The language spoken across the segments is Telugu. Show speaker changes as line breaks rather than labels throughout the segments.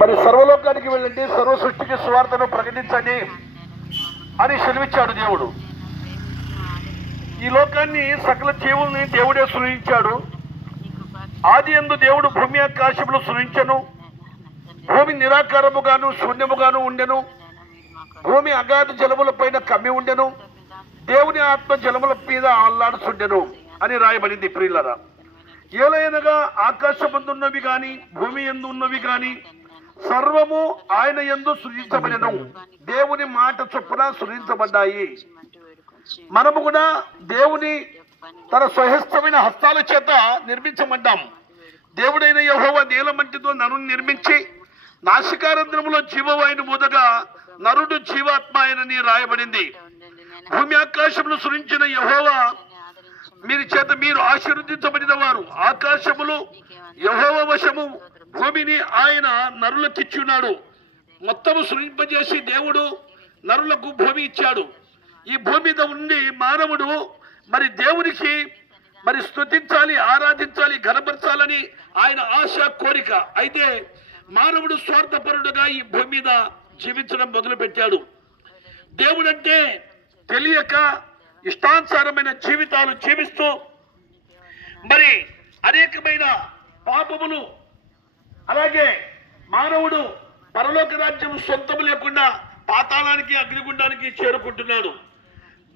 మరి సర్వలోకానికి వెళ్ళండి సర్వ సృష్టికి స్వార్థను ప్రకటించండి అని సెలవిచ్చాడు దేవుడు. ఈ లోకాన్ని సకల జీవుల్ని దేవుడే సృజించాడు. ఆది ఎందు దేవుడు భూమి ఆకాశములు సృజించను. భూమి నిరాకారముగాను శూన్యముగాను ఉండెను. భూమి అగాధ జలముల పైన కమ్మి ఉండెను. దేవుని ఆత్మ జలముల మీద ఆల్లాడుచుండెను అని రాయబడింది ప్రియులరా. ఏలైనగా ఆకాశమందున్నవి గాని భూమి ఎందు ఉన్నవి గాని సర్వము ఆయన ఎందు సృజించబడెను దేవుని మాట చొప్పున సృజించబడ్డాయి. మనము కూడా దేవుని తన స్వహస్తమైన హస్తాల చేత నిర్మించబడ్డాం. దేవుడైన యహోవ నీలమంటితో నరుని నిర్మించి నాసికారంధ్రములో జీవవాయుని మూదగా నరుడు జీవాత్మ ఆయనని రాయబడింది. భూమి ఆకాశమును సృజించిన యహోవా మీరు చేత మీరు ఆశీర్వదించబడిన వారు. ఆకాశములు యహోవ వశము భూమిని ఆయన నరులకిచ్చున్నాడు మొత్తము సృజింపజేసి దేవుడు నరులకు భూమి ఇచ్చాడు. ఈ భూమి మీద ఉండి మానవుడు మరి దేవునికి మరి స్థుతించాలి ఆరాధించాలి ఘనపరచాలని ఆయన ఆశ కోరిక. అయితే మానవుడు స్వార్థపరుడుగా ఈ భూమి మీద జీవించడం మొదలుపెట్టాడు. దేవుడంటే తెలియక ఇష్టానుసారమైన జీవితాలు జీవిస్తూ మరి అనేకమైన పాపములు అలాగే మానవుడు పరలోక రాజ్యం సొంతం లేకుండా పాతాళానికి అగ్నిగుండానికి చేరుకుంటున్నాడు.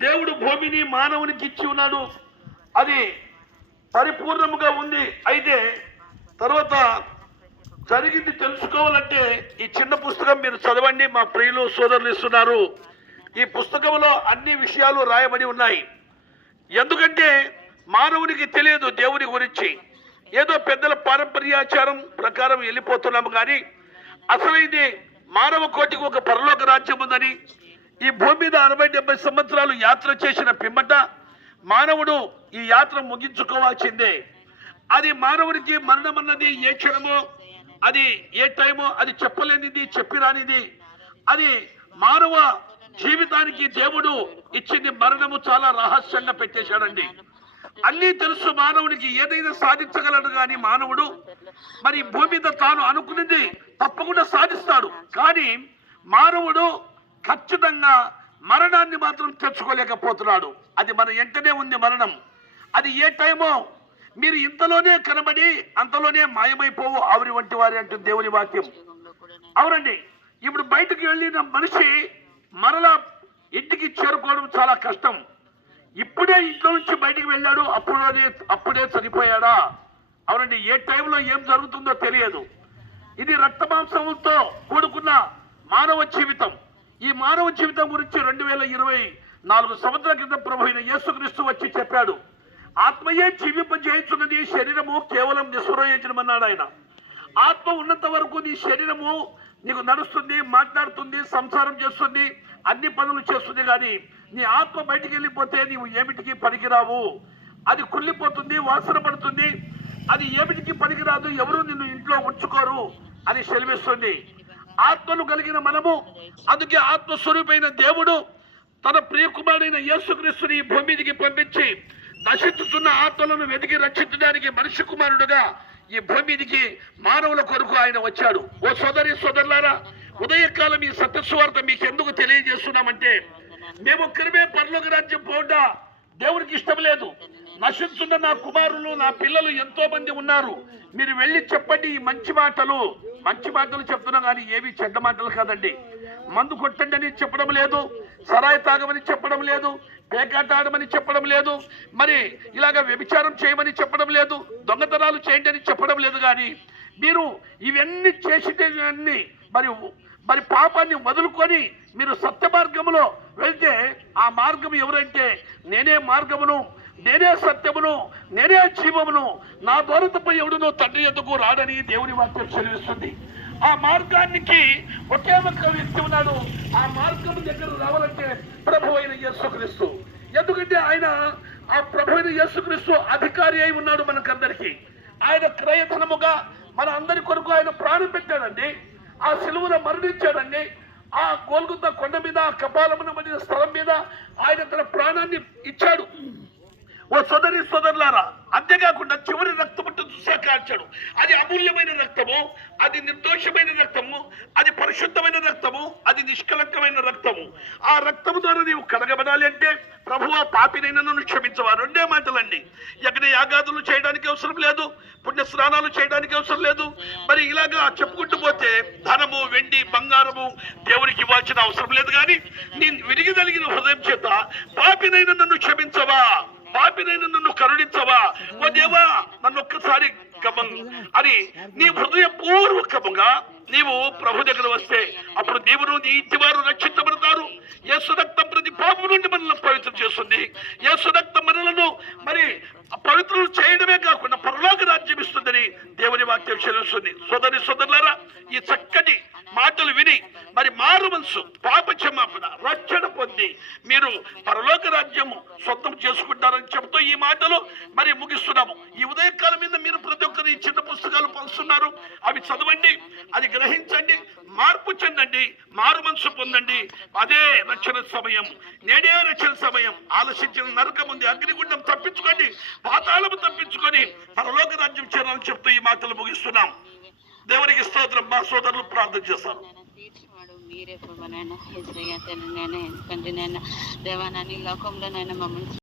దేవుడు భూమిని మానవునికి ఇచ్చి ఉన్నాడు. అది పరిపూర్ణముగా ఉంది. అయితే తర్వాత జరిగింది తెలుసుకోవాలంటే ఈ చిన్న పుస్తకం మీరు చదవండి. మా ప్రియులు సోదరులు ఇస్తున్నారు. ఈ పుస్తకంలో అన్ని విషయాలు రాయబడి ఉన్నాయి. ఎందుకంటే మానవునికి తెలియదు దేవుని గురించి. ఏదో పెద్దల పారంపర్యాచారం ప్రకారం వెళ్ళిపోతున్నాము కానీ అసలైంది మానవ కోటికి ఒక పరలోక రాజ్యం ఉందని ఈ భూమి మీద అరవై డెబ్బై సంవత్సరాలు యాత్ర చేసిన పిమ్మట మానవుడు ఈ యాత్ర ముగించుకోవాల్సిందే. అది మానవుడికి మరణం అన్నది ఏ క్షణమో అది ఏ టైమో అది చెప్పలేనిది చెప్పిరానిది. అది మానవ జీవితానికి దేవుడు ఇచ్చింది మరణము చాలా రహస్యంగా పెట్టేశాడండి. అన్నీ తెలుసు మానవుడికి ఏదైనా సాధించగలడు కానీ మానవుడు మరి భూమి మీద తాను అనుకున్నది తప్పకుండా సాధిస్తాడు. కానీ మానవుడు ఖచ్చితంగా మరణాన్ని మాత్రం తెచ్చుకోలేకపోతున్నాడు. అది మన వెంటనే ఉంది మరణం. అది ఏ టైమో మీరు ఇంతలోనే కనబడి అంతలోనే మాయమైపోవు ఆవిరి వంటి వారి అంటుంది దేవుని వాక్యం. అవునండి. ఇప్పుడు బయటకు వెళ్ళిన మనిషి మరలా ఇంటికి చేరుకోవడం చాలా కష్టం. ఇప్పుడే ఇంట్లో నుంచి బయటికి వెళ్ళాడు అప్పుడే అప్పుడే చనిపోయాడా? అవునండి ఏ టైంలో ఏం జరుగుతుందో తెలియదు. ఇది రక్తమాంసములతో కూడుకున్న మానవ జీవితం. ఈ మానవ జీవితం గురించి రెండు వేల ఇరవై నాలుగు సంవత్సరాల క్రితం ప్రభు యేసుక్రీస్తు వచ్చి చెప్పాడు. ఆత్మయే జీవింపజేయుచున్నది శరీరము కేవలం నిస్వరయించమన్నాడు ఆయన. ఆత్మ ఉన్నంత వరకు నీ శరీరము నీకు నడుస్తుంది మాట్లాడుతుంది సంసారం చేస్తుంది అన్ని పనులు చేస్తుంది కానీ నీ ఆత్మ బయటికి వెళ్ళిపోతే నీవు ఏమిటికి పనికిరావు? అది కుళ్ళిపోతుంది వాసన పడుతుంది. అది ఏమిటికి పనికిరాదు? ఎవరు నిన్ను ఇంట్లో ఉంచుకోరు? అని సెలవిస్తుంది. ఆత్మను కలిగిన మనము అందుకే ఆత్మస్వరూపైన దేవుడు తన ప్రియకుమారుడైన యేసుక్రీస్తుని ఈ పంపించి నశించుతున్న ఆత్మలను వెతికి రక్షించడానికి మనిషి కుమారుడుగా ఈ భూమి మీదికి మానవుల కొరకు ఆయన వచ్చాడు. ఓ సోదరి సోదరులారా ఉదయకాలం ఈ సత్యస్వార్థ మీకు ఎందుకు తెలియజేస్తున్నామంటే మేము ఒక్కరిమే పరలోక రాజ్యం పోవడా దేవుడికి ఇష్టం లేదు. నశించున్న నా కుమారులు నా పిల్లలు ఎంతో మంది ఉన్నారు. మీరు వెళ్ళి చెప్పండి ఈ మంచి మాటలు. మంచి మాటలు చెప్తున్నా కానీ ఏవి చెడ్డ మాటలు కాదండి. మందు కొట్టండి అని చెప్పడం లేదు. సరాయి తాగమని చెప్పడం లేదు పేకాట ఆడమని చెప్పడం లేదు మరి ఇలాగ వ్యభిచారం చేయమని చెప్పడం లేదు దొంగతనాలు చేయండి అని చెప్పడం లేదు కానీ మీరు ఇవన్నీ చేసేటవన్నీ మరి మరి పాపాన్ని వదులుకొని మీరు సత్య మార్గములో వెళ్తే ఆ మార్గం ఎవరంటే నేనే మార్గమును నేనే సత్యమును నేనే జీవమును నా ద్వారా తప్ప ఎవడునో తండ్రి ఎందుకు రాడని దేవుని వాక్యం చెల్లిస్తుంది ఆ మార్గానికి ఒకే ఒక్క వ్యక్తి ఉన్నాడు. ఆ మార్గం దగ్గర రావాలంటే ప్రభు అయిన యేసుక్రీస్తు. ఎందుకంటే ఆయన ఆ ప్రభు అయిన యేసుక్రీస్తు అధికారి అయి ఉన్నాడు మనకందరికీ. ఆయన క్రయధనముగా మన అందరి కొరకు ఆయన ప్రాణం పెట్టాడండి. ఆ సిలువన మరణించాడండి. ఆ గోల్గుత కొండ మీద కపాలమున మధ్య స్థలం మీద ఆయన తన ప్రాణాన్ని ఇచ్చాడు. ఓ సోదరి సోదరులారా అంతేకాకుండా చివరి రక్తముట్టు చూసా కాల్చాడు అది అమూల్యమైన రక్తము అది నిర్దోషమైన రక్తము అది పరిశుద్ధమైన రక్తము అది నిష్కలంకమైన రక్తము. ఆ రక్తము ద్వారా నీవు కడగబడాలి అంటే ప్రభు పాపినైన నన్ను క్షమించవా రెండే మాటలండి. ఎక్కడ యాగాదులు చేయడానికి అవసరం లేదు పుణ్య స్నానాలు చేయడానికి అవసరం లేదు. మరి ఇలాగా చెప్పుకుంటూ పోతే ధనము వెండి బంగారము దేవునికి ఇవ్వాల్సిన అవసరం లేదు. కానీ నేను విరిగిదలిగిన హృదయం చేత పాపినైన నన్ను క్షమించవా? పాపినైన నన్ను కరుణించవా? ఓ దేవా నన్ను ఒక్కసారి గమం అని నీ హృదయపూర్వకముగా నీవు ప్రభు దగ్గర వస్తే అప్పుడు దేవుడు నీ ఇంటి వారు రక్షించబడతారు. యేసు రక్తం ప్రతి పాపం నుండి మనల్ని పవిత్రం చేస్తుంది. యేసు రక్తం మనలను మరి పవిత్రులు చేయడమే కాకుండా పరలోక రాజ్యం ఇస్తుందని దేవుని వాక్యం చెల్లిస్తుంది. సోదరి సోదరులారా ఈ చక్కటి మాటలు విని మరి మారు మనసు పాప క్షమాపణ రక్షణ ఉంది మీరు పరలోక రాజ్యము సొంతం చేసుకుంటారని చెబుతూ ఈ మాటలు మరి ముగిస్తున్నాము. ఈ ఉదయకాలం మీద మీరు ప్రతి ఒక్కరు ఈ చిన్న పుస్తకాలు పంచుతున్నారు అవి చదవండి అది గ్రహించండి మార్పు చెందండి మారు మనసు పొందండి. అదే రక్షణ సమయం నేడే రక్షణ సమయం. ఆలోచించిన నరకం ఉంది అగ్నిగుండం తప్పించుకోండి పాతాళము తప్పించుకొని పరలోక రాజ్యం చేరాలని చెప్తూ ఈ మాటలు ముగిస్తున్నాం. దేవునికి స్తోత్రం మా సోదరులు ప్రార్థన చేస్తారు.
నాయన తీర్చివాడు నాయన హెచ్చరిగా తండ్రి ఎందుకంటే నాయన దేవా నాని లోకంలో నాయన మమ్మల్ని